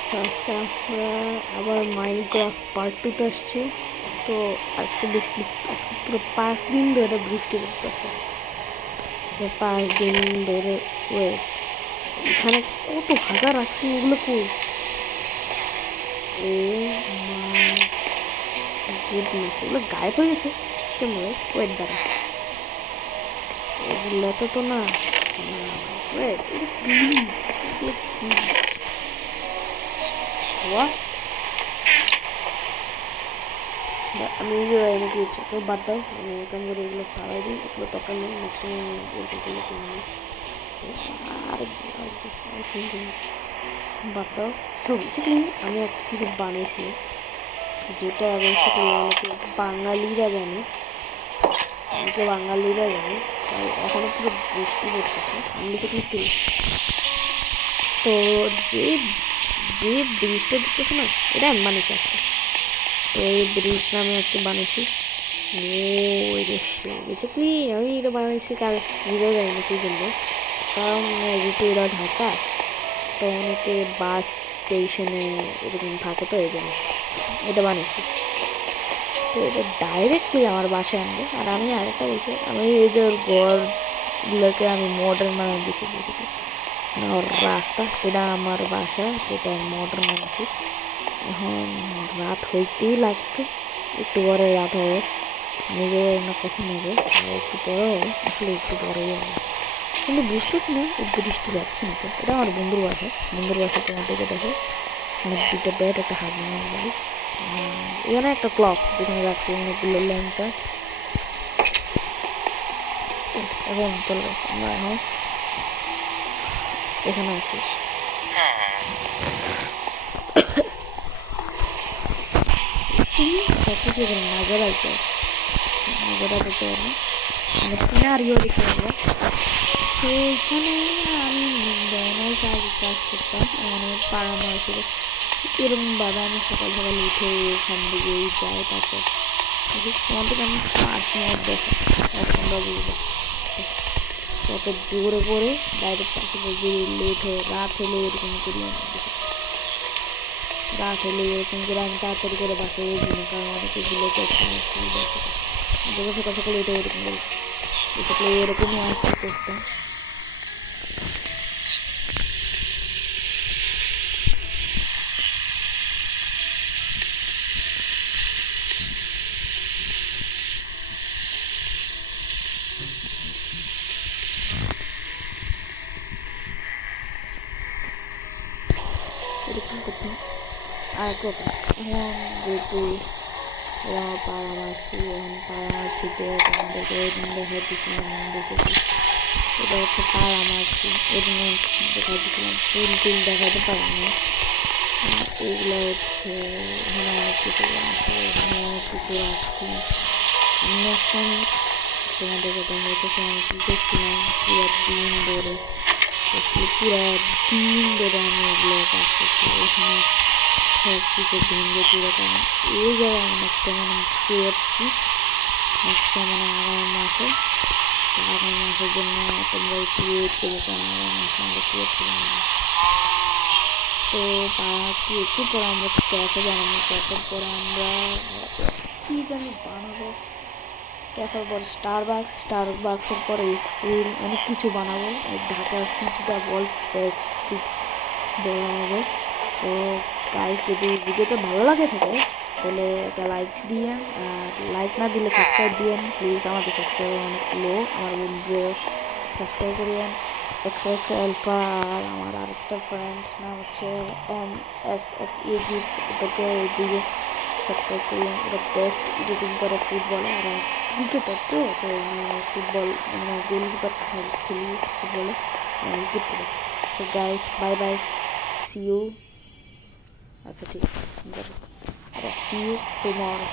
আজকে আমরা আবার মাইনক্রাফট পার্ট 2 আসছি। তো আজকে বেসিক্যালি আজকে পুরো 5 দিন ধরে বৃষ্টি পড়তেছে। 5 দিন ধরে ওয়েট এখানে কত হাজার রাখছেন ওগুলো কই? ও মাই গুডনেস, এগুলো গায়েব হয়ে গেছে কেন ভাই? ওয়েট দাঁড়া, এগুলো তো না ওয়েট, এগুলো কি What? আমি এনে দিয়েছি তো বাদ দাও, আমি কেমন করে এগুলো ফালাই দিই, এগুলো দরকার নেই। আর বাদ দাও। তো বেসিক্যালি আমি একটা কিছু বানিয়েছি যেটা বেসিক্যালি অনেকে বাঙালিরা জানে, জানে। তাই এখনো পুরো বৃষ্টি পড়তেছে। আমি বেসিক্যালি তো যে যে ব্রিজটা দেখতেছো না, এটা আমি বানিয়েছি আজকে। তো এই ব্রিজটা আমি আজকে বানিয়েছি। ও বেসিক্যালি আমি এটা বানিয়েছি কাল, নিজেও জানি না কি জন্য। কারণ যেহেতু এরা ঢাকা, তো অনেকে বাস স্টেশনে এরকম থাকে, তো এই জন্য এটা বানিয়েছি। তো এটা ডাইরেক্টলি আমার বাসায় আনবে। আর আমি আরেকটা বলছি, আমি এদের ঘরগুলোকে আমি মডার্ন বানিয়ে দিয়েছি বেসিক্যালি। ওর রাস্তা, এটা আমার বাসা যেটা মডার্ন বানাচ্ছি। এখন রাত হইতেই লাগতো, একটু পরে রাত হবে, নিজেও না কখন হবে, একটু পরে হবে, আসলে একটু পরেই হবে। কিন্তু বুঝতেছি না এই বৃষ্টি যাচ্ছে না। এটা আমার বন্ধুর বাসা, তোমাদেরকে দেখো, মানে দুটো বেড, একটা হাজব্যান্ড বাড়ি। এখানে একটা ক্লক যেখানে রাখছি অনেকগুলো ল্যাম্পটা। এখন চলে গেছে, আমরা এখন এখানে আছি। সবকিছু এখানে নাজারা দিতে পারবো, মানে সিনারিও দেখতে পারবো। তো এখানে আমি নর্মাল কাজ করতাম, মানে পাড়া মারছিল এরকমভাবে আমি সকাল সকাল উঠে এখান দিকেই যাই। তারপর তোমাদেরকে আমি 5 মিনিট দেখো, তোমরা বুঝবো। তারপর জোরে করে ডাইরেক্ট পাশে যদি লেট হয়ে রাত হলে এরকম করি, এরকম করে আমি তাড়াতাড়ি করে বাসায় যাই না, কারণ অনেকে বিলেতে সকাল সকাল উঠে এরকম করি। এরকমই আজকে করতাম। আর কথা, এখন যেহেতু এরা পাড়ামাসি, এখন পাড়ামাসিতে তোমাদেরকে দেখা দিয়েছিলাম বেসিক্যালি এটা হচ্ছে পাড়ামাসি। এই জন্য দেখা দিয়েছিলাম, ফুল টুল দেখাতে পারিনি। এগুলো হচ্ছে এখানে অনেক কিছু আছে, এখানে অনেক কিছু রাখছি। আমি এখন তোমাদেরকে দেখাইতেছি আমি কী করছিলাম পুরো দিন ধরে। আমি এগুলো কাজ করছি। এখানে সব কিছু ভেঙে পুরো, কারণ এই জায়গায় আমি একটা মানে পেয়েছি মানে আগামী মাসের জন্য তোমরা একটু ওয়েট করে, কারণ আগামী মাসে আমরা পেয়েছিলাম। তো একটু পরে আমরা ক্যাফে বানাবো, ক্যাফের পরে আমরা কী জানি বানাবো, ক্যাফের পরে স্টারবাক্সের পরে স্কুল, অনেক কিছু বানাবো। ঢাকার সিটিটা ওয়ার্ল্ডস বেস্ট সিটি বলা হবে। তো গাইস, যদি ভিডিওটা ভালো লাগে থাকে তাহলে একটা লাইক দিয়েন, আর লাইক না দিলে সাবস্ক্রাইব দিয়েন প্লিজ। আমাদের সাবস্ক্রাইবার অনেক লো, আমার বন্ধুদের সাবস্ক্রাইব করিয়েন। এক্স আলফা আর আমার আরেকটা ফ্রেন্ড নাম হচ্ছে MSF ইজিটস, ওদেরকে দিকে সাবস্ক্রাইব করিয়েন। ওরা বেস্ট এডিটিং করে ফুটবল, আর ক্রিকেটার। তো ফুটবল মানে গোলকিপার খেলি ফুটবলে, উইকেট থেকে। তো guys, bye bye, see you. আচ্ছা ঠিক আছে, সি ইউ টুমরো।